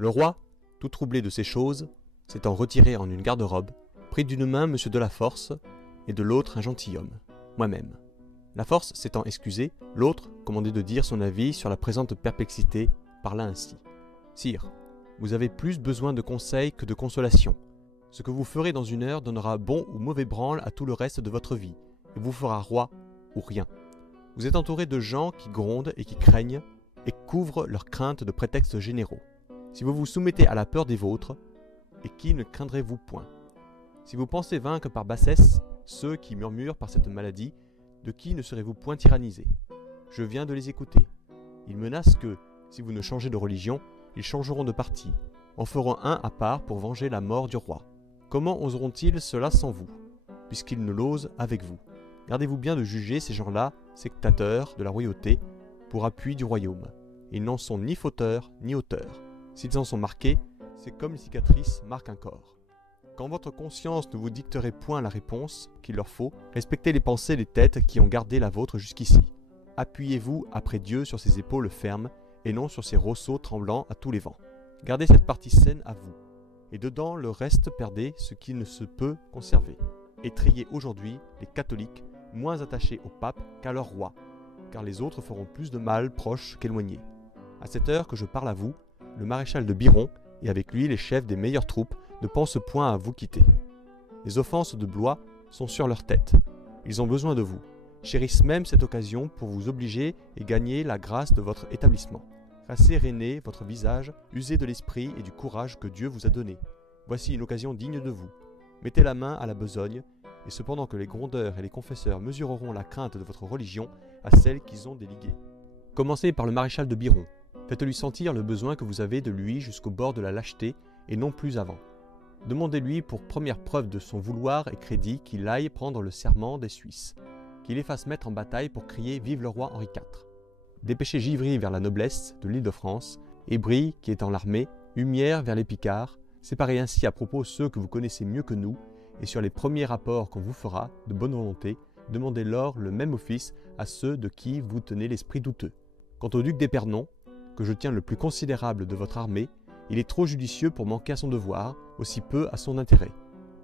Le roi, tout troublé de ces choses, s'étant retiré en une garde-robe, prit d'une main Monsieur de la Force et de l'autre un gentilhomme, moi-même. La Force s'étant excusé, l'autre, commandé de dire son avis sur la présente perplexité, parla ainsi. « Sire, vous avez plus besoin de conseils que de consolation. Ce que vous ferez dans une heure donnera bon ou mauvais branle à tout le reste de votre vie, et vous fera roi ou rien. Vous êtes entouré de gens qui grondent et qui craignent, et couvrent leurs craintes de prétextes généraux. Si vous vous soumettez à la peur des vôtres, et qui ne craindrez-vous point? Si vous pensez vaincre par bassesse ceux qui murmurent par cette maladie, de qui ne serez-vous point tyrannisé? Je viens de les écouter. Ils menacent que, si vous ne changez de religion, ils changeront de parti, en feront un à part pour venger la mort du roi. Comment oseront-ils cela sans vous, puisqu'ils ne l'osent avec vous? Gardez-vous bien de juger ces gens-là, sectateurs de la royauté, pour appui du royaume. Ils n'en sont ni fauteurs ni auteurs. S'ils en sont marqués, c'est comme une cicatrice marque un corps. Quand votre conscience ne vous dicterait point la réponse qu'il leur faut, respectez les pensées des têtes qui ont gardé la vôtre jusqu'ici. Appuyez-vous après Dieu sur ses épaules fermes, et non sur ses rosseaux tremblants à tous les vents. Gardez cette partie saine à vous, et dedans le reste perdez ce qui ne se peut conserver. Et triez aujourd'hui les catholiques moins attachés au pape qu'à leur roi, car les autres feront plus de mal proches qu'éloignés. À cette heure que je parle à vous, le maréchal de Biron, et avec lui les chefs des meilleures troupes, ne pensent point à vous quitter. Les offenses de Blois sont sur leur tête. Ils ont besoin de vous, chérissent même cette occasion pour vous obliger et gagner la grâce de votre établissement. Rassérénez votre visage, usez de l'esprit et du courage que Dieu vous a donné. Voici une occasion digne de vous. Mettez la main à la besogne, et cependant que les grondeurs et les confesseurs mesureront la crainte de votre religion à celle qu'ils ont déléguée. Commencez par le maréchal de Biron. Faites-lui sentir le besoin que vous avez de lui jusqu'au bord de la lâcheté, et non plus avant. Demandez-lui pour première preuve de son vouloir et crédit qu'il aille prendre le serment des Suisses, qu'il les fasse mettre en bataille pour crier « Vive le roi Henri IV ». Dépêchez Givry vers la noblesse de l'île de France, et Brie, qui est en l'armée, Humière vers les Picards, séparez ainsi à propos ceux que vous connaissez mieux que nous, et sur les premiers rapports qu'on vous fera, de bonne volonté, demandez lors le même office à ceux de qui vous tenez l'esprit douteux. Quant au duc d'Épernon, que je tiens le plus considérable de votre armée, il est trop judicieux pour manquer à son devoir, aussi peu à son intérêt.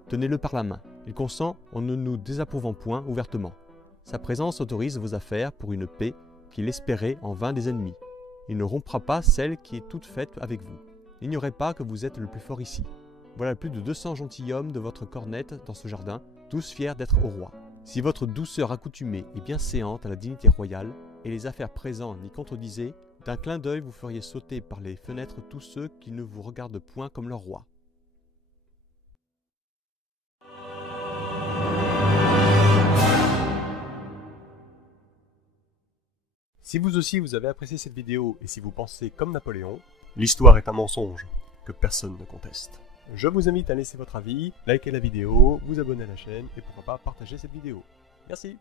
Tenez-le par la main, il consent en ne nous désapprouvant point ouvertement. Sa présence autorise vos affaires pour une paix qu'il espérait en vain des ennemis. Il ne rompra pas celle qui est toute faite avec vous. N'ignorez pas que vous êtes le plus fort ici. Voilà plus de 200 gentilshommes de votre cornette dans ce jardin, tous fiers d'être au roi. Si votre douceur accoutumée est bien séante à la dignité royale, et les affaires présentes n'y contredisaient, d'un clin d'œil vous feriez sauter par les fenêtres tous ceux qui ne vous regardent point comme leur roi. Si vous aussi vous avez apprécié cette vidéo et si vous pensez comme Napoléon, l'histoire est un mensonge que personne ne conteste. Je vous invite à laisser votre avis, liker la vidéo, vous abonner à la chaîne et pourquoi pas partager cette vidéo. Merci.